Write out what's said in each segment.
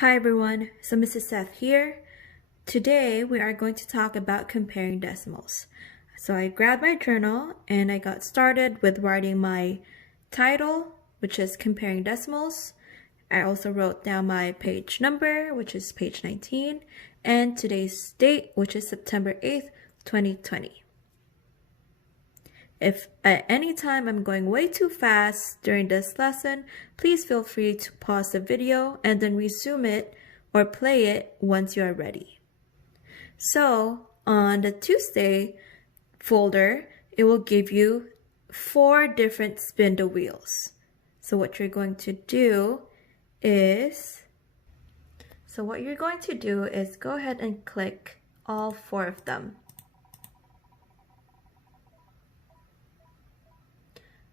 Hi everyone, so Mrs. Seth here. Today we are going to talk about comparing decimals. So I grabbed my journal and I got started with writing my title, which is comparing decimals. I also wrote down my page number, which is page 19, and today's date, which is September 8th, 2020. If at any time I'm going way too fast during this lesson, please feel free to pause the video and then resume it or play it once you are ready. So on the Tuesday folder, it will give you 4 different spindle wheels. So what you're going to do is go ahead and click all 4 of them.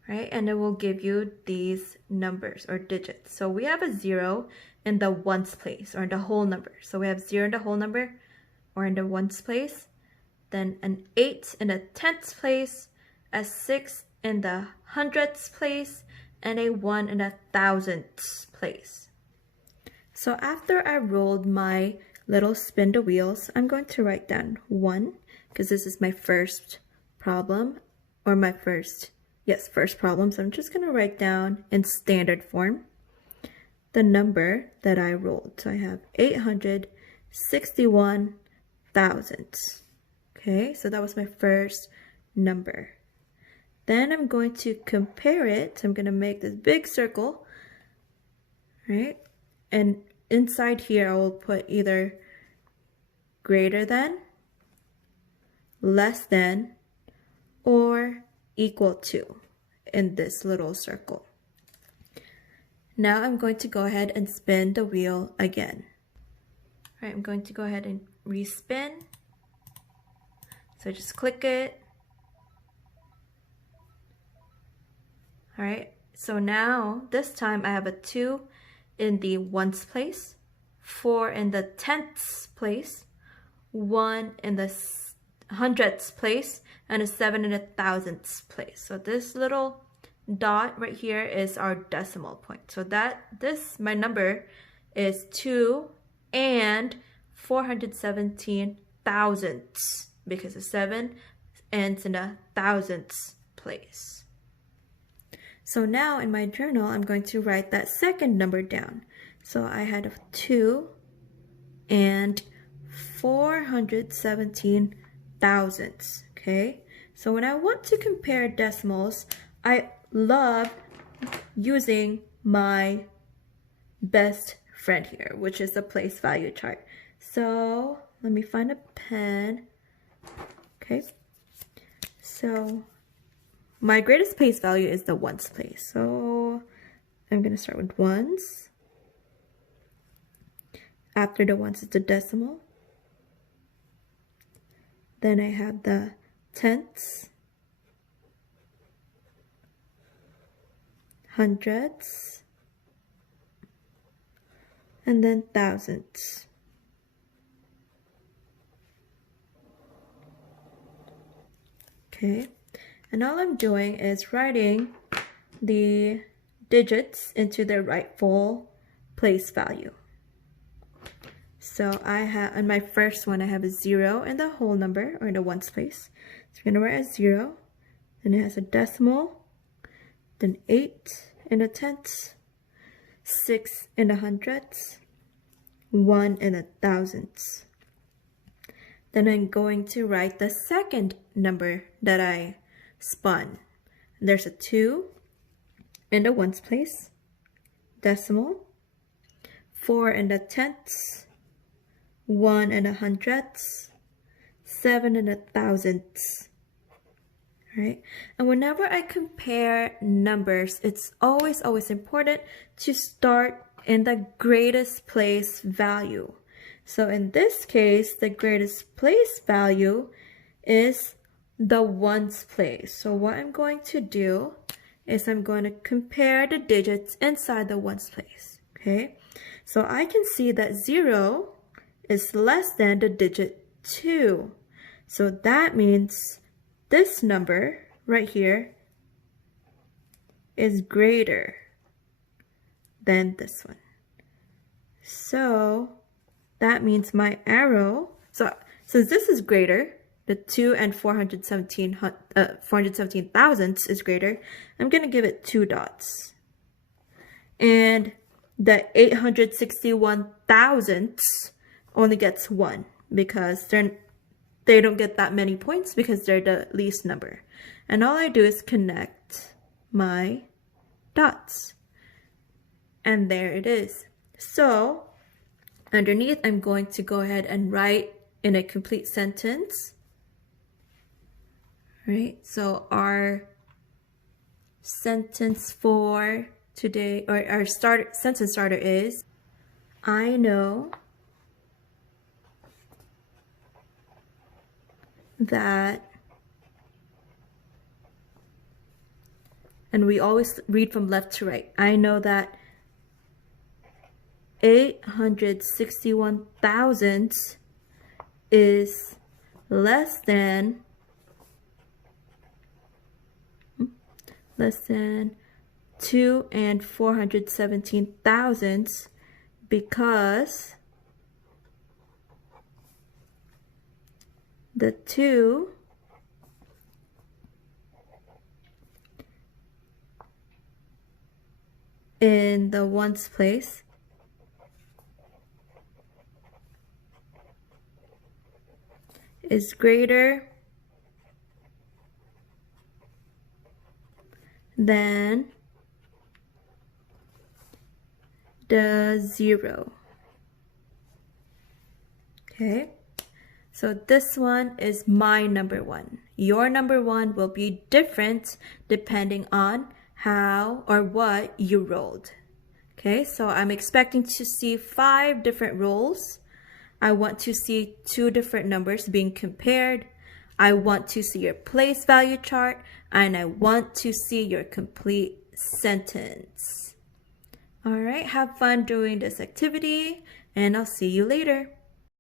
Right, and it will give you these numbers or digits. So we have a 0 in the ones place or in the whole number. So we have 0 in the whole number or in the ones place, then an 8 in the tenths place, a 6 in the hundredths place, and a 1 in the thousandths place. So after I rolled my little spindle wheels, I'm going to write down 1 because this is my first problem or my first problem. So I'm just going to write down in standard form the number that I rolled. So I have 861 thousandths. Okay, so that was my first number. Then I'm going to compare it. So I'm going to make this big circle, right? And inside here, I will put either greater than, less than, or equal to in this little circle. Now I'm going to go ahead and spin the wheel again. All right, I'm going to go ahead and respin. So just click it. All right, so now this time I have a 2 in the ones place, 4 in the tenths place, 1 in the hundredths place, and a 7 in a thousandths place. So this little dot right here is our decimal point. So my number is 2 and 417 thousandths because the 7 ends in a thousandths place. So now in my journal, I'm going to write that second number down. So I had 2 and 417 thousandths. Okay, so when I want to compare decimals, I love using my best friend here, which is the place value chart. So let me find a pen. Okay, so my greatest place value is the ones place. So I'm going to start with ones. After the ones is the decimal. Then I have the tenths, hundredths, and then thousandths. Okay, and all I'm doing is writing the digits into their rightful place value. So I have, in my first one, I have a 0 in the whole number, or in the ones place. So I'm going to write a 0, then it has a decimal, then 8 in the tenths, 6 in the hundredths, 1 in the thousandths. Then I'm going to write the second number that I spun. There's a 2 in the ones place, decimal, 4 in the tenths, 1 in the hundredths, 7 in the thousandths. Right? And whenever I compare numbers, it's always important to start in the greatest place value. So in this case, the greatest place value is the ones place. So what I'm going to do is I'm going to compare the digits inside the ones place. Okay? So I can see that 0 is less than the digit 2. So that means this number right here is greater than this one. So that means my arrow, so since this is greater, the 2 and 417 thousandths is greater, I'm going to give it 2 dots. And the 861 thousandths only gets 1 because they don't get that many points because they're the least number. And all I do is connect my dots. And there it is. So underneath, I'm going to go ahead and write in a complete sentence. Right? So our sentence for today, or our sentence starter is, I know that, and we always read from left to right. I know that 861 thousandths is less than 2 and 417 thousandths because the 2 in the ones place is greater than the 0. Okay, so this one is my number 1. Your number 1 will be different depending on how or what you rolled. Okay, so I'm expecting to see 5 different rolls. I want to see 2 different numbers being compared. I want to see your place value chart, and I want to see your complete sentence. All right, have fun doing this activity, and I'll see you later.